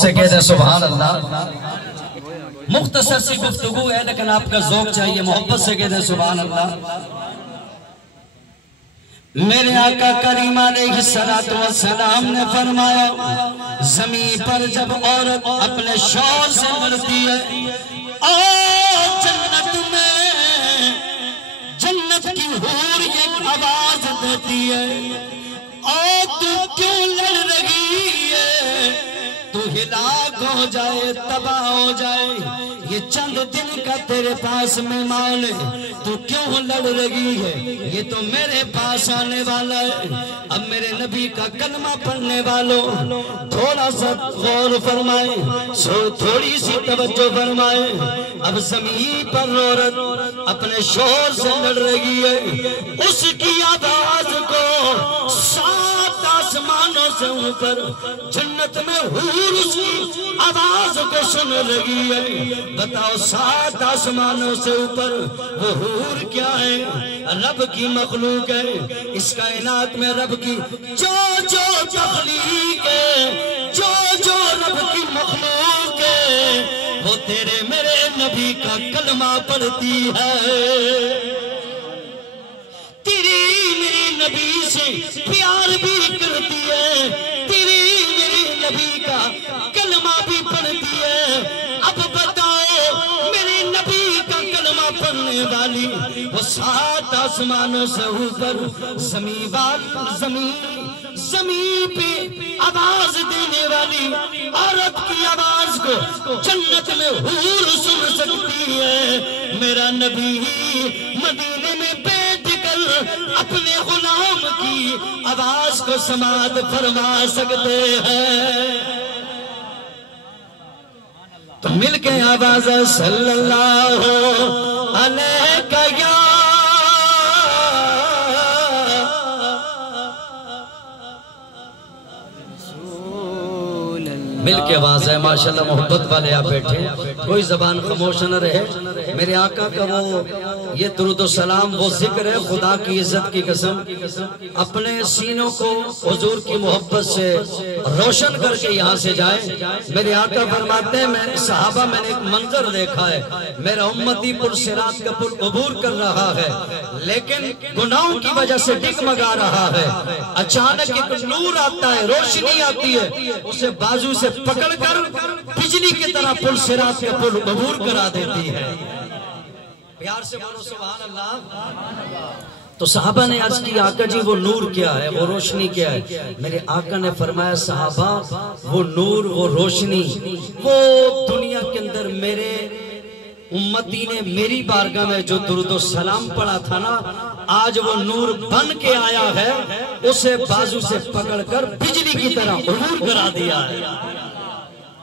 سے کہتے ہیں سبحان اللہ. مختصر سی گفتگو ہے لیکن آپ کا ذوق چاہیے. محبت سے کہتے ہیں سبحان اللہ. میرے آقا کریم علیہ السلام نے فرمایا زمین پر جب عورت اپنے شوہر سے ملتی ہے اور جنت میں جنت کی حور ایک آواز دیتی ہے اور تو کیوں لڑ رہی ہے, تو ہلاک ہو جائے, تباہ ہو جائے, یہ چند دن کا تیرے پاس مہمان ہے, تو کیوں لڑ رہی ہے, یہ تو میرے پاس آنے والا ہے. اب میرے نبی کا کلمہ پڑھنے والوں تھوڑا سا غور فرمائیں, تھوڑی سی توجہ فرمائیں. اب زمین پر عورت اپنے شوہر سے لڑ رہی ہے, اس کی آواز کو سات آسمانوں سے اوپر جنت میں حور اس کی آواز کو سن رہی ہے. بتاؤ سات آسمانوں سے اوپر وہ حور کیا ہے؟ رب کی مخلوق ہے. اس کائنات میں رب کی جو تخلیق ہے, جو رب کی مخلوق ہے, وہ تیرے میرے نبی کا کلمہ پڑھتی ہے. تیری میری نبی سے پیار بھی کرتی ہے, تیری میری نبی کا کلمہ بھی پڑھتی ہے. اب بتاؤ میرے نبی کا کلمہ پڑھنے والی وہ سات آسمانوں سے اوپر زمین پہ آواز دینے والی عورت کی آواز کو جنت میں حور سن سکتی ہے. میرا نبی مدینے میں بیٹھ کر اپنے غلام کی آواز کو سماعت فرما سکتے ہیں. تو مل کے آواز صلی اللہ علیہ یا مل کے آواز ہے. ماشاءاللہ محبت والے آپ بیٹھے, کوئی زبان خاموش نہ رہے. میرے آقا کا وہ یہ درود و سلام وہ ذکر ہے, خدا کی عزت کی قسم اپنے سینوں کو حضور کی محبت سے روشن کر کے یہاں سے جائے. میرے آقا فرماتے ہیں میں صحابہ میں نے ایک منظر دیکھا ہے, میرا امتی پر صراط کا پل عبور کر رہا ہے لیکن گناہوں کی وجہ سے ڈگمگا رہا ہے. اچانک ایک نور آتا ہے, روشنی آتی ہے, اسے بازو سے پکڑ کر بجلی کی طرح پل صراط کا پل عبور کرا دیتی ہے. پیار سے بولو سبحان اللہ. تو صحابہ نے عرض کی آقا جی وہ نور کیا ہے, وہ روشنی کیا ہے؟ میرے آقا نے فرمایا صحابہ وہ نور وہ روشنی وہ دنیا کے اندر میرے امتی نے میری بارگاہ میں جو درود و سلام پڑھا تھا نا, آج وہ نور بن کے آیا ہے, اسے بازو سے پکڑ کر بجلی کی طرح عبور کرا دیا ہے.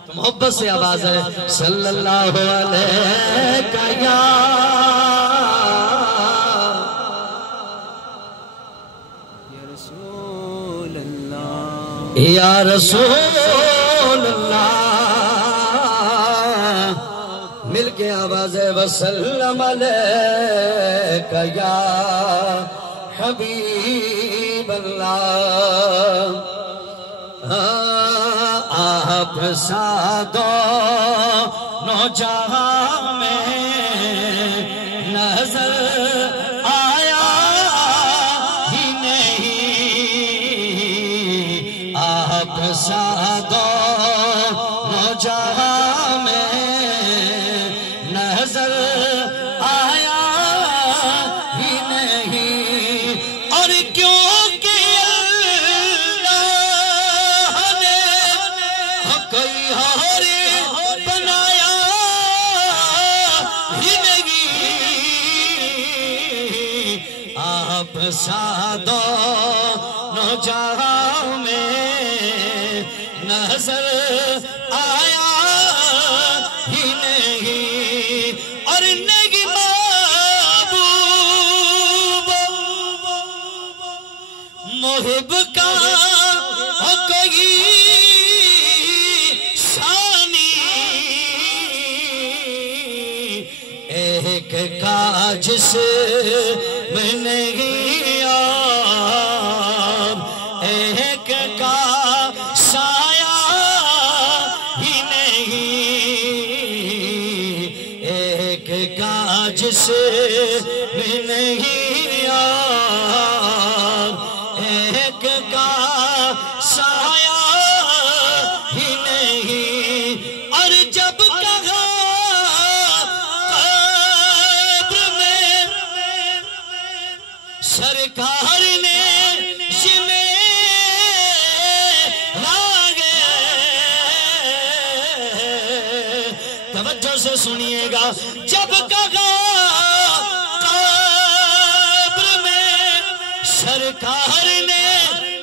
تو محبت سے آواز ہے صلی اللہ علیہ یا یا رسول اللہ. مل کے آواز ہے وسلم علیکہ یا حبیب اللہ. آپ سادو نو جہاں میں نظر آیا ہی نہیں, آپ سادو نو جہاں میں نظر آیا ہی نہیں. اور کیونکہ کوئی اور بنایا ہی نہیں, آپ سادو نو جہاں میں نظر آیا ہی نہیں. اور نہیں محبوب محب کا کوئی ایک کاج سے میں نہیں آب, ایک کا سایہ ہی سے بھی نہیں یار، ایک کا سایہ ہی نہیں۔ اور جب کہا قبر میں سرکار نے توجہ سے سنیے گا، جب کہا قبر میں سرکار نے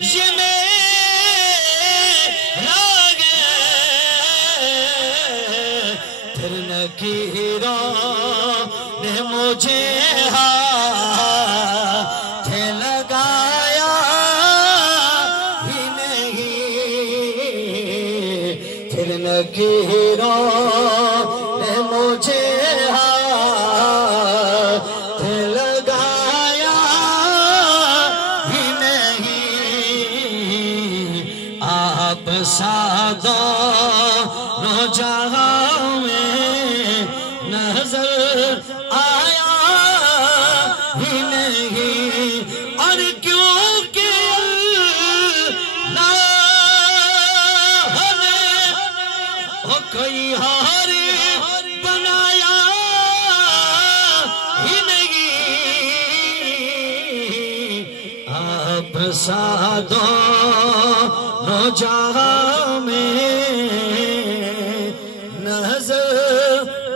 یہ میرا گئے، پھر نکیروں نے مجھے ہاتھ لگایا ہی نہیں، پھر نکیروں مجھے ہاتھ لگایا ہی نہیں۔ آپ سادوں جہاں میں نظر آیا ہی نہیں۔ اور کیونکہ اللہ نے کوئی ہاری بنایا ہی نہیں، آپ سادوں جہاں میں نظر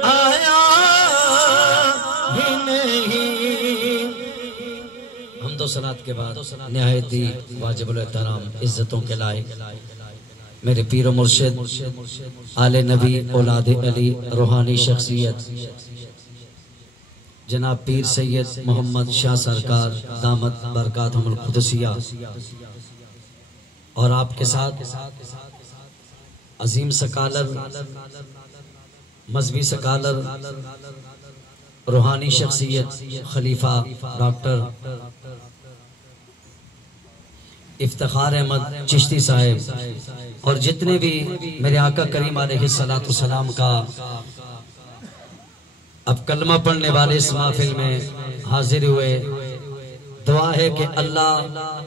آیا ہی نہیں۔ حمد و ثناء کے بعد نہایت ہی واجب الاحترام عزتوں کے لائق میرے پیر و مرشد آل نبی اولاد علی روحانی شخصیت جناب پیر سید محمد شاہ سرکار دامت برکاتہم القدسیہ، اور آپ کے ساتھ عظیم سکالر، مذہبی سکالر، روحانی شخصیت خلیفہ ڈاکٹر افتخار احمد چشتی صاحب، اور جتنے بھی میرے آقا کریم علیہ السلام کا اب کلمہ پڑھنے والے اس محفل میں حاضر ہوئے، دعا ہے کہ اللہ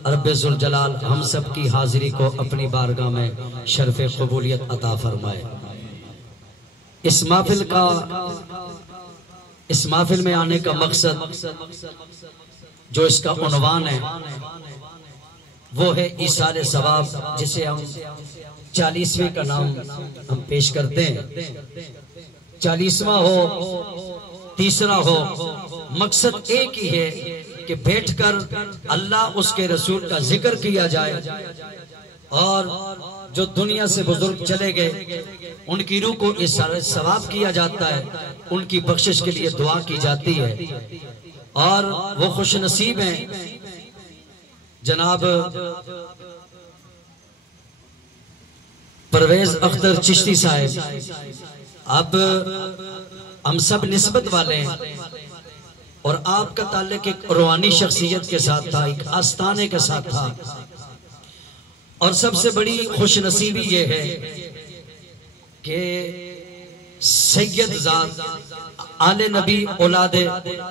رب ذوالجلال ہم سب کی حاضری کو اپنی بارگاہ میں شرف قبولیت عطا فرمائے۔ اس محفل میں آنے کا مقصد، جو اس کا عنوان ہے، وہ ہے ایصال ثواب، جسے ہم 40ویں کا نام ہم پیش کرتے ہیں۔ 40واں ہو، تیسرا ہو، مقصد ایک ہی ہے کہ بیٹھ کر اللہ اس کے رسول کا ذکر کیا جائے، اور جو دنیا سے بزرگ چلے گئے ان کی روح کو ایصال ثواب کیا جاتا ہے، ان کی بخشش کے لیے دعا کی جاتی ہے۔ اور وہ خوش نصیب ہیں جناب پرویز اختر چشتی صاحب۔ اب ہم سب نسبت والے ہیں، اور آپ کا تعلق ایک روحانی شخصیت کے ساتھ تھا، ایک آستانے کے ساتھ تھا، اور سب سے بڑی خوش نصیبی یہ ہے کہ سید ذات آل نبی اولاد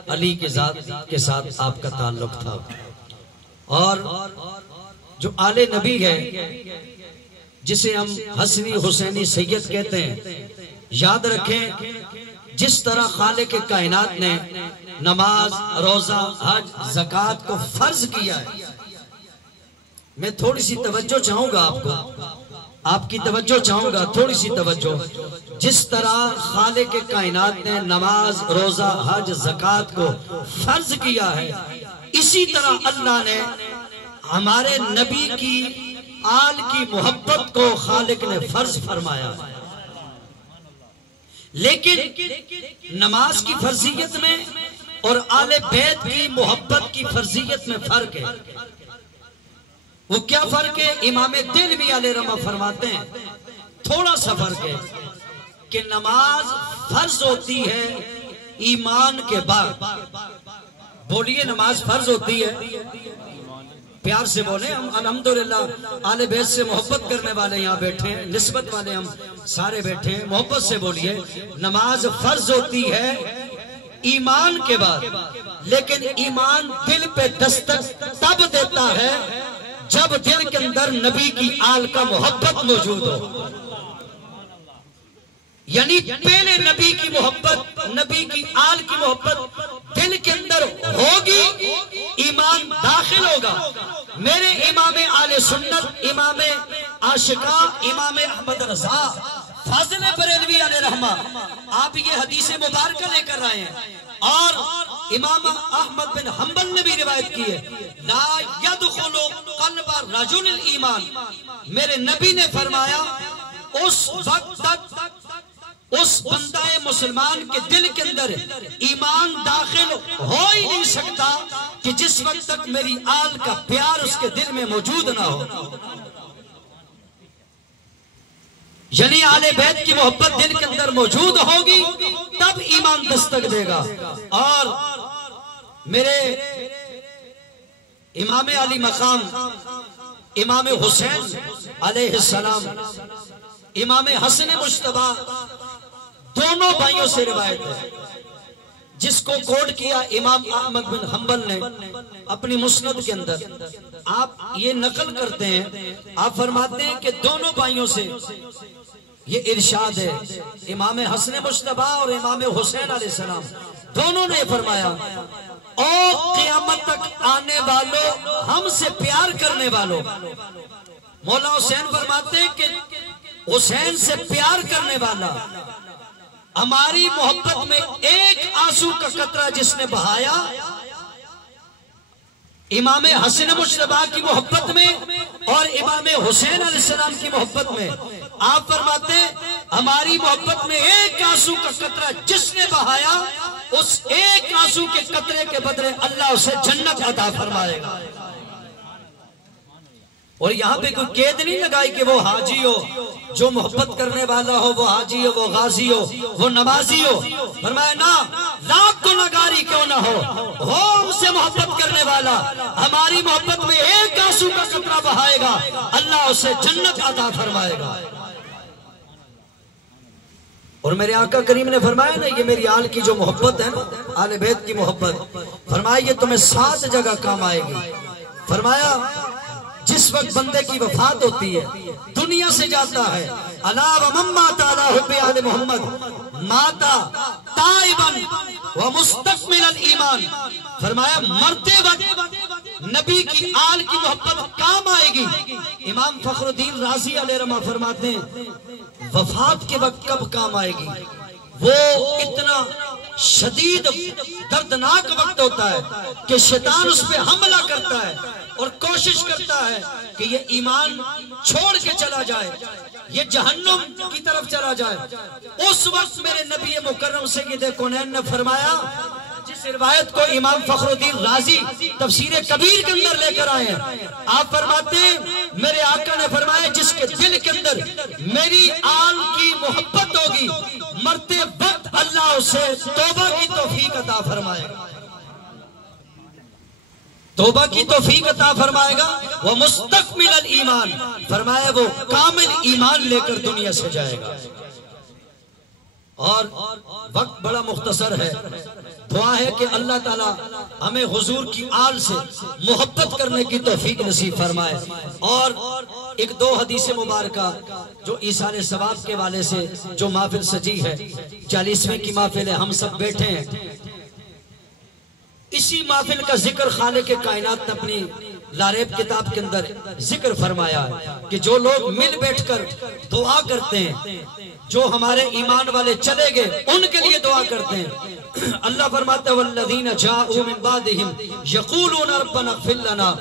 علی کے ذات کے ساتھ آپ کا تعلق تھا۔ اور جو آل نبی ہے، جسے ہم حسنی حسینی سید کہتے ہیں، یاد رکھیں جس طرح خالق کائنات نے نماز، روزہ، حج، زکوٰۃ کو فرض کیا ہے، میں تھوڑی سی توجہ چاہوں گا آپ کو، آپ کی توجہ چاہوں گا، تھوڑی سی توجہ۔ جس طرح خالق کائنات نے نماز، روزہ، حج، زکوٰۃ کو فرض کیا ہے، اسی طرح اللہ نے ہمارے نبی کی آل کی محبت کو خالق نے فرض فرمایا ہے۔ لیکن نماز کی فرضیت میں اور آل بیت کی محبت کی فرضیت میں فرق ہے۔ وہ کیا فرق ہے؟ امام دہلوی علیہ رحمہ فرماتے ہیں تھوڑا سا فرق ہے کہ نماز فرض ہوتی ہے ایمان کے بعد۔ بولیے نماز فرض ہوتی ہے، پیار سے بولیں، ہم الحمدللہ آل بیت سے محبت کرنے والے یہاں بیٹھے ہیں، نسبت والے ہم سارے بیٹھے ہیں، محبت سے بولیے، نماز فرض ہوتی ہے ایمان کے بعد، لیکن ایمان دل پہ دستک تب دیتا ہے جب دل کے اندر نبی کی آل کا محبت موجود ہو. یعنی پہلے نبی کی محبت، نبی کی آل کی محبت دل کے اندر ہوگی، ایمان داخل ہوگا. میرے امام آل سنت، امام عاشقاں، امام احمد رضا فاضل بریلوی علیہ رحمہ، آپ یہ حدیث مبارکہ لے کر رہے ہیں، اور امام احمد بن حنبل نے بھی روایت کی ہے، لا يدخل قلب رجل الایمان. میرے نبی نے فرمایا اس وقت تک اس بندہ مسلمان کے دل کے اندر ایمان داخل ہو ہی نہیں سکتا کہ جس وقت تک میری آل کا پیار اس کے دل میں موجود نہ ہو. یعنی آل بیت کی محبت دل کے اندر موجود ہوگی تب ایمان دستک دے گا. اور میرے امام علی مقام امام حسین علیہ السلام، امام حسن مجتبیٰ، دونوں بھائیوں سے روایت ہے، جس کو کوٹ کیا امام احمد بن حنبل نے اپنی مسند کے اندر. آپ یہ نقل کرتے ہیں، آپ فرماتے ہیں کہ دونوں بھائیوں سے یہ ارشاد ہے، امام حسن مجتبیٰ اور امام حسین علیہ السلام دونوں نے فرمایا، او قیامت تک آنے والوں، ہم سے پیار کرنے والوں. مولا حسین فرماتے ہیں کہ حسین سے پیار کرنے والا ہماری محبت میں ایک آنسو کا قطرہ جس نے بہایا، امام حسن مجتبیٰ کی محبت میں اور امام حسین علیہ السلام کی محبت میں، آپ فرماتے ہیں ہماری محبت میں ایک آنسو کا قطرہ جس نے بہایا، اس ایک آنسو کے قطرے کے بدلے اللہ اسے جنت عطا فرمائے گا. اور یہاں پہ کوئی قید نہیں لگائی کہ وہ حاجی ہو، جو محبت کرنے والا ہو، وہ حاجی ہو، وہ غازی ہو، وہ نمازی ہو. فرمایا نا، لاکھ کو نگاری کیوں نہ ہو ہم سے محبت کرنے والا ہماری محبت میں ایک آنسو کا قطرہ بہائے گا، اللہ اسے جنت عطا فرمائے گا. اور میرے آقا کریم نے فرمایا نا، یہ میری آل کی جو محبت ہے نا، آل بیت کی محبت، فرمایا یہ تمہیں 7 جگہ کام آئے گی. فرمایا جس وقت بندے کی وفات ہوتی ہے، دنیا سے جاتا ہے، الا ومن مات علی حب آل محمد ماتا تائبا ومستکملا الایمان. فرمایا مرتے وقت نبی کی آل کی محبت کام آئے گی. امام فخر الدین رازی علیہ رحمہ فرماتے ہیں وفات کے وقت کب کام آئے گی؟ وہ اتنا شدید دردناک وقت ہوتا ہے کہ شیطان اس پہ حملہ کرتا ہے اور کوشش کرتا ہے کہ یہ ایمان چھوڑ کے چلا جائے، یہ جہنم کی طرف چلا جائے. اس وقت میرے نبی مکرم سید کونین نے فرمایا، جس روایت کو امام فخر الدین رازی تفسیر کبیر کے اندر لے کر آئے ہیں، آپ فرماتے ہیں میرے آقا نے فرمایا جس کے دل کے اندر میری آل کی محبت ہوگی، مرتے وقت اللہ اسے توبہ کی توفیق عطا فرمائے گا، توبہ کی توفیق عطا فرمائے گا. وہ مستکمل الایمان، فرمایا وہ کامل ایمان لے کر دنیا سے جائے گا. اور وقت بڑا مختصر ہے، دعا ہے کہ اللہ تعالیٰ ہمیں حضور کی آل سے محبت کرنے کی توفیق نصیب فرمائے. اور ایک 2 حدیث مبارکہ جو ایثار ثواب کے والے سے جو محفل سجی ہے، 40ویں کی محفل ہے، ہم سب بیٹھے ہیں. اسی محفل کا ذکر خالق کائنات نے اپنی لاریب کتاب کے اندر ذکر فرمایا کہ جو لوگ مل بیٹھ کر دعا کرتے ہیں، جو ہمارے ایمان والے چلے گئے ان کے لیے دعا کرتے ہیں. اللہ فرماتا ہے والذین جاءوا من بعدہم یقولون ربنا اغفر لنا.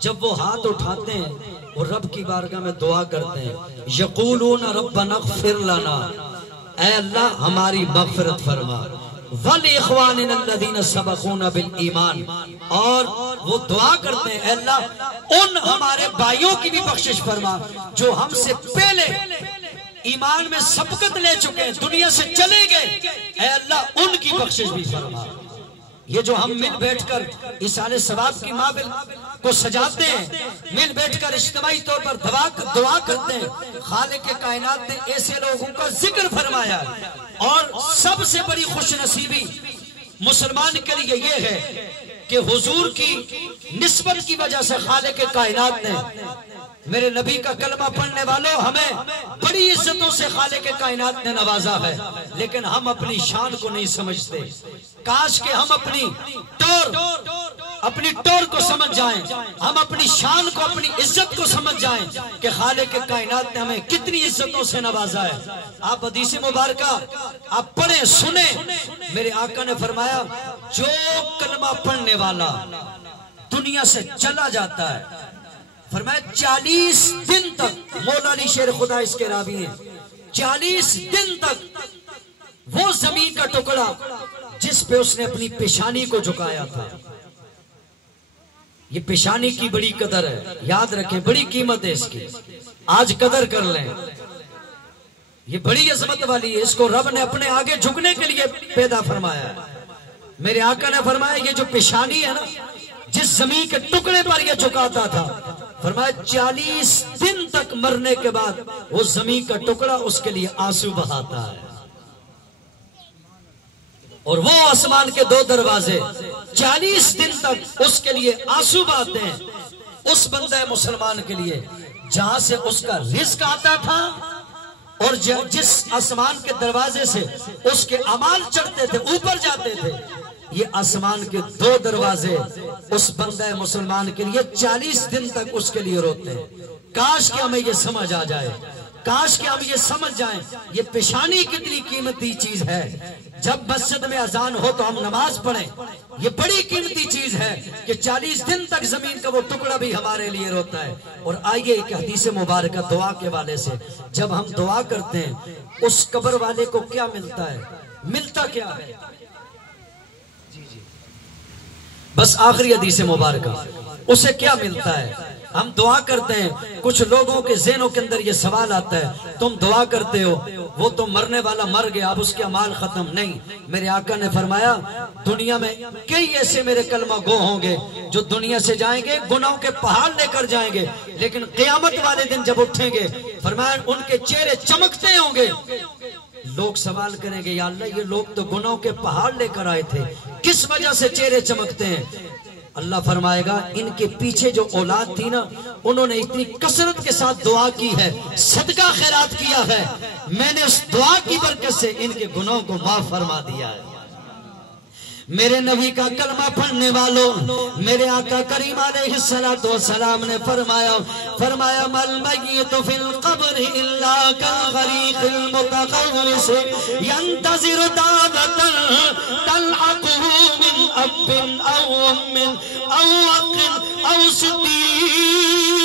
جب وہ ہاتھ اٹھاتے ہیں وہ رب کی بارگاہ میں دعا کرتے ہیں، یقولون ربنا اغفر لنا، اے اللہ ہماری مغفرت فرما، وَلِإِخْوَانِنَا الَّذِينَ سَبَقُونَ بِالْإِيمَانِ، اور وہ دعا کرتے ہیں اے اللہ ان ہمارے بھائیوں کی بھی بخشش فرما جو ہم سے پہلے ایمان میں سبقت لے چکے ہیں، دنیا سے چلے گئے، اے اللہ ان کی بخشش بھی فرما. یہ جو ہم مل بیٹھ کر ایصال ثواب کی محفل کو سجاتے ہیں، مل بیٹھ کر اجتماعی طور پر دعا کرتے ہیں، خالق کائنات نے ایسے لوگوں کا ذکر فرمایا اور سب سے بڑی خوش نصیبی مسلمان کے لیے یہ ہے کہ حضور کی نسبت کی وجہ سے خالق کائنات نے، میرے نبی کا کلمہ پڑھنے والوں، ہمیں بڑی عزتوں سے خالق کائنات نے نوازا ہے، لیکن ہم اپنی شان کو نہیں سمجھتے۔ کاش کہ ہم اپنی ٹور کو سمجھ جائیں، ہم اپنی شان کو، اپنی عزت کو سمجھ جائیں کہ خالق کائنات نے ہمیں کتنی عزتوں سے نوازا ہے۔ آپ حدیث مبارکہ آپ پڑھیں، سنیں، میرے آقا نے فرمایا جو کلمہ پڑھنے والا دنیا سے چلا جاتا ہے، فرمایا 40 دن تک، مولا علی شیر خدا اس کے راوی ہیں، 40 دن تک وہ زمین کا ٹکڑا جس پہ اس نے اپنی پیشانی کو جھکایا تھا، یہ پیشانی کی بڑی قدر ہے، یاد رکھیں، بڑی قیمت ہے اس کی، آج قدر کر لیں، یہ بڑی عظمت والی ہے، اس کو رب نے اپنے آگے جھکنے کے لیے پیدا فرمایا ہے۔ میرے آقا نے فرمایا یہ جو پیشانی ہے نا، جس زمین کے ٹکڑے پر یہ جھکاتا تھا، فرمایا 40 دن تک مرنے کے بعد وہ زمین کا ٹکڑا اس کے لیے آنسو بہاتا ہے، اور وہ آسمان کے 2 دروازے 40 دن تک اس کے لیے آنسو بہاتے ہیں، اس بندہ مسلمان کے لیے جہاں سے اس کا رزق آتا تھا، اور جس آسمان کے دروازے سے اس کے اعمال چڑھتے تھے، اوپر جاتے تھے، یہ آسمان کے 2 دروازے اس بندہ مسلمان کے لیے 40 دن تک اس کے لیے روتے ہیں۔ کاش کہ ہمیں یہ سمجھ آ جائے، کاش کہ ہم یہ سمجھ جائیں یہ پیشانی کتنی قیمتی چیز ہے۔ جب مسجد میں اذان ہو تو ہم نماز پڑھیں، یہ بڑی قیمتی چیز ہے کہ 40 دن تک زمین کا وہ ٹکڑا بھی ہمارے لیے روتا ہے۔ اور آئیے ایک حدیث مبارکہ دعا کے والے سے، جب ہم دعا کرتے ہیں اس قبر والے کو کیا ملتا ہے؟ ملتا کیا ہے؟ بس آخری حدیث مبارکہ، اسے کیا ملتا ہے؟ ہم دعا کرتے ہیں، کچھ لوگوں کے ذہنوں کے اندر یہ سوال آتا ہے، تم دعا کرتے ہو، وہ تو مرنے والا مر گیا، اب اس کے اعمال ختم نہیں۔ میرے آقا نے فرمایا دنیا میں کئی ایسے میرے کلمہ گو ہوں گے جو دنیا سے جائیں گے، گناہوں کے پہاڑ لے کر جائیں گے، لیکن قیامت والے دن جب اٹھیں گے، فرمایا ان کے چہرے چمکتے ہوں گے۔ لوگ سوال کریں گے یا اللہ یہ لوگ تو گناہوں کے پہاڑ لے کر آئے تھے، کس وجہ سے چہرے چمکتے ہیں؟ اللہ فرمائے گا ان کے پیچھے جو اولاد تھی نا، انہوں نے اتنی کثرت کے ساتھ دعا کی ہے، صدقہ خیرات کیا ہے، میں نے اس دعا کی برکت سے ان کے گناہوں کو معاف فرما دیا ہے۔ میرے نبی کا کلمہ پڑھنے والوں، میرے آقا کریم علیہ السلام نے فرمایا مل میت فی القبر الا کالغریق المتغوص ينتظر دعوة تلحقه من اب او ام او اخ او صدیق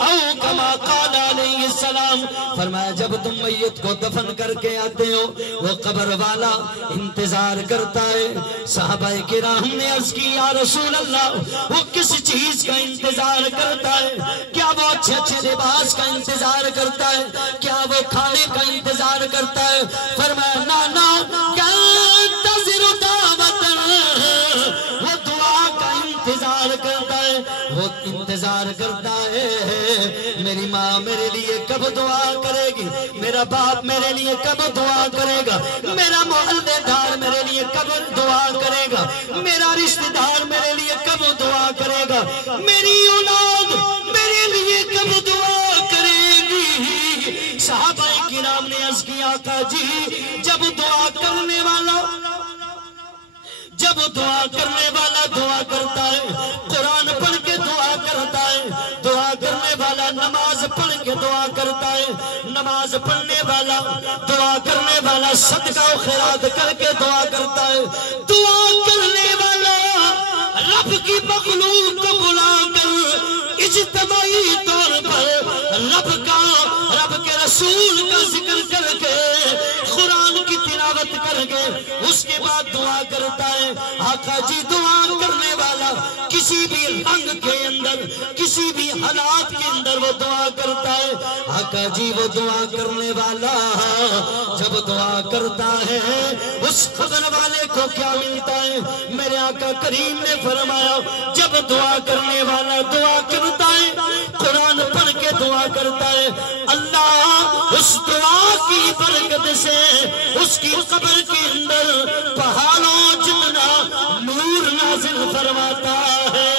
او کما قال علیہ السلام، فرمایا جب تم میت کو دفن کر کے آتے ہو، وہ قبر والا انتظار کرتا ہے۔ صحابہ کرام نے عرض کی یا رسول اللہ وہ کس چیز کا انتظار کرتا ہے؟ کیا وہ اچھے اچھے لباس کا انتظار کرتا ہے؟ کیا وہ کھانے کا انتظار کرتا ہے؟ فرمایا نا ينتظر دعوة، وہ دعا کا انتظار کرتا ہے، وہ انتظار کرتا ہے میری ماں میرے لیے کب دعا کرے گی، میرا باپ میرے لیے کب دعا کرے گا، میرا محلے دار میرے لیے کب دعا کرے گا، میرا رشتہ دار میرے لیے کب دعا کرے گا، میری اولاد میرے لیے کب دعا کرے گی۔ صحابہ کرام نے عرض کیا آقا جی جب دعا کرنے والا دعا کرتا ہے، قرآن پڑھ کے دعا کرتا ہے، دعا کرنے والا نماز پڑھ کے دعا کرتا ہے، نماز پڑھنے والا دعا کرنے والا صدقہ و خیرات کر کے دعا کرتا ہے، دعا کرنے والا رب کی مخلوق کو بلا کر اجتماعی طور پر رب کے رسول کا ذکر کر کے قرآن کی تلاوت کر کے اس کے بعد دعا کرتا ہے۔ آقا جی دعا کرنے والا کسی بھی رنگ کے اندر، کسی بھی حالات کے اندر وہ دعا کرتا ہے۔ آقا جی وہ دعا کرنے والا جب دعا کرتا ہے اس قبر والے کو کیا ملتا ہے؟ میرے آقا کریم نے فرمایا جب دعا کرنے والا دعا کرتا ہے، قرآن پڑھ کے دعا کرتا ہے، اللہ اس دعا کی برکت سے اس کی قبر کے اندر پہاڑوں جتنا نور نازل فرماتا ہے۔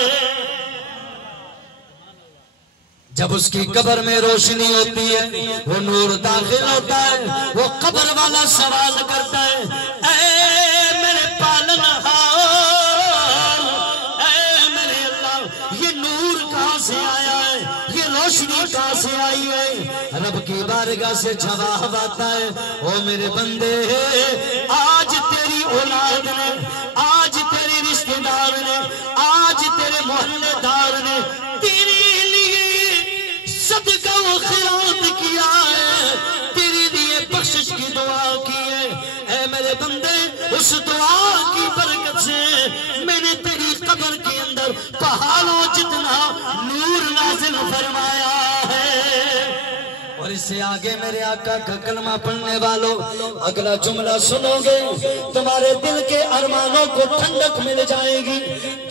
جب اس کی قبر میں روشنی ہوتی ہے، وہ نور داخل ہوتا ہے، وہ قبر والا سوال کرتا ہے، اے میرے پالنہار، اے میرے اللہ، یہ نور کہاں سے آیا ہے، یہ روشنی کہاں سے آئی ہے؟ رب کی بارگاہ سے جواب آتا ہے، او میرے بندے، آج تیری اولاد نے، آج تیرے رشتہ دار نے، آج تیرے محلے دار نے تیرے صدقہ و خیرات کیا ہے، تیرے لیے بخشش کی دعا کی ہے۔ اے میرے بندے، اس دعا کی برکت سے میں نے تیری قبر کے اندر پہاڑوں جتنا نور نازل فرمایا ہے۔ اور اس سے آگے میرے آقا کا کلمہ پڑھنے والوں اگلا جملہ سنو گے، تمہارے دل کے ارمانوں کو ٹھنڈک مل جائے گی۔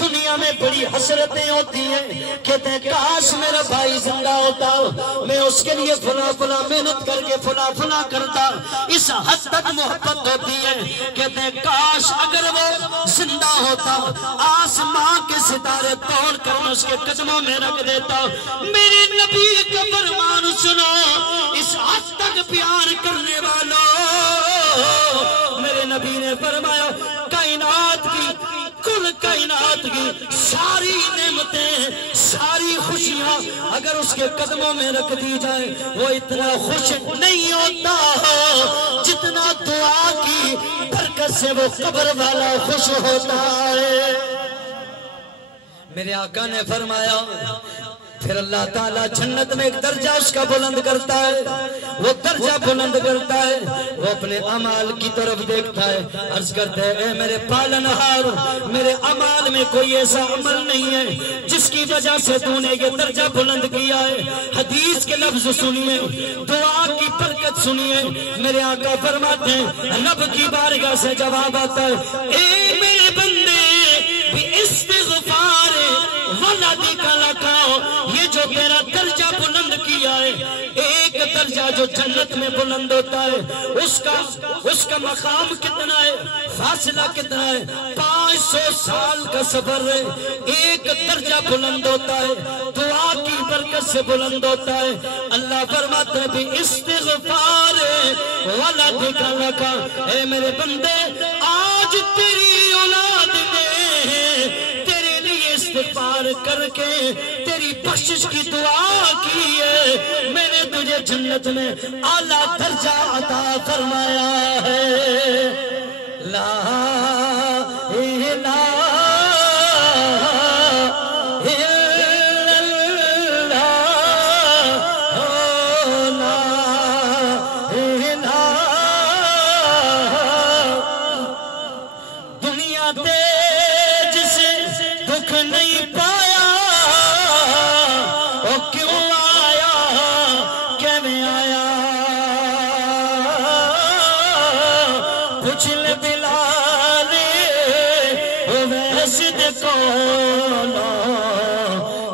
دنیا میں بڑی حسرتیں ہوتی ہیں، کہتے ہیں کاش میرا بھائی زندہ ہوتا، میں اس کے لیے فلا محنت کر کے فلا کرتا۔ اس حد تک محبت ہوتی ہے، کہتے ہیں کاش اگر وہ زندہ ہوتا، آسمان کے ستارے توڑ کر میں اس کے قدموں میں رکھ دیتا۔ میرے نبی کا فرمان سنو، اس حد تک پیار کرنے والوں، میرے نبی نے فرمایا کائنات کی، کل کائنات کی ساری نعمتیں، ساری خوشیاں اگر اس کے قدموں میں رکھ دی جائے، وہ اتنا خوش نہیں ہوتا جتنا دعا کی برکت سے وہ قبر والا خوش ہوتا ہے۔ میرے آقا نے فرمایا پھر اللہ تعالیٰ جنت میں ایک درجہ اس کا بلند کرتا ہے، وہ درجہ بلند کرتا ہے، وہ اپنے اعمال کی طرف دیکھتا ہے، عرض کرتا ہے اے میرے پالنہار، میرے اعمال میں کوئی ایسا عمل نہیں ہے جس کی وجہ سے تو نے یہ درجہ بلند کیا ہے۔ حدیث کے لفظ سنیے، دعا کی برکت سنیے، میرے آقا فرماتے ہیں رب کی بارگاہ سے جواب آتا ہے، اے میرے بندے استغفار ولدک لکا، یہ جو تیرا درجہ بلند کیا ہے، ایک درجہ جو جنت میں بلند ہوتا ہے، اس کا مقام کتنا ہے، فاصلہ کتنا ہے، 500 سال کا سفر ہے، ایک درجہ بلند ہوتا ہے، دعا کی برکت سے بلند ہوتا ہے۔ اللہ فرماتے ہیں بھی استغفار ولدک لکا، اے میرے بندے آج تیری اولاد نے استغفار کر کے تیری بخشش کی دعا کی ہے، میں نے تجھے جنت میں اعلیٰ درجہ عطا فرمایا ہے۔ لا الہ الا اللہ، لا الہ، دنیا تیج سے دکھ نہیں پایا، او کیوں آیا کیویں آیا، پوچھ لے بلال ویسے دے کولو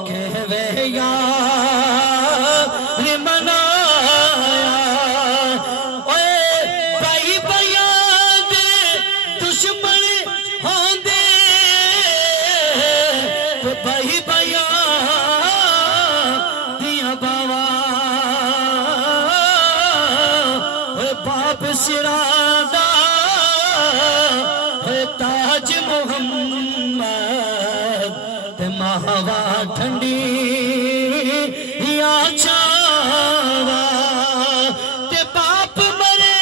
کیویں یار منایا، اوے بھائی بھائیاں دے دشمن ہوندے، بھائی بھائیاں دیاں باواں، باپ سراں دا تاج محمد، تے ماوا ٹھنڈی یا چاوا، تے باپ مرے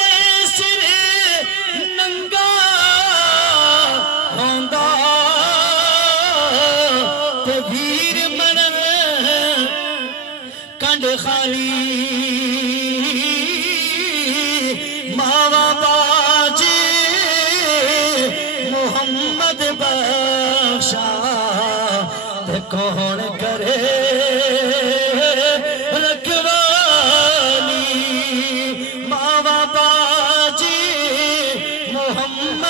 سر ننگا ہوندا، تے ویر مرن کنڈ خالی، ماوا باجے محمد بخشا، تے کون کرے رکھوالی، ماوا باجے محمد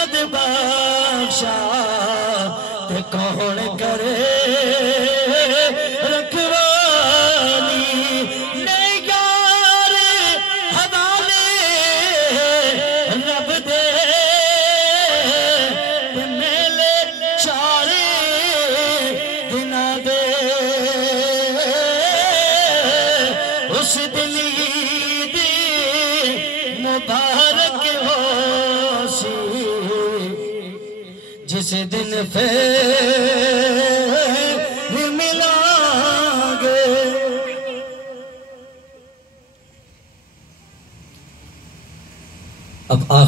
مبارک ہوشی جس دن پھر ملیں گے اب آخر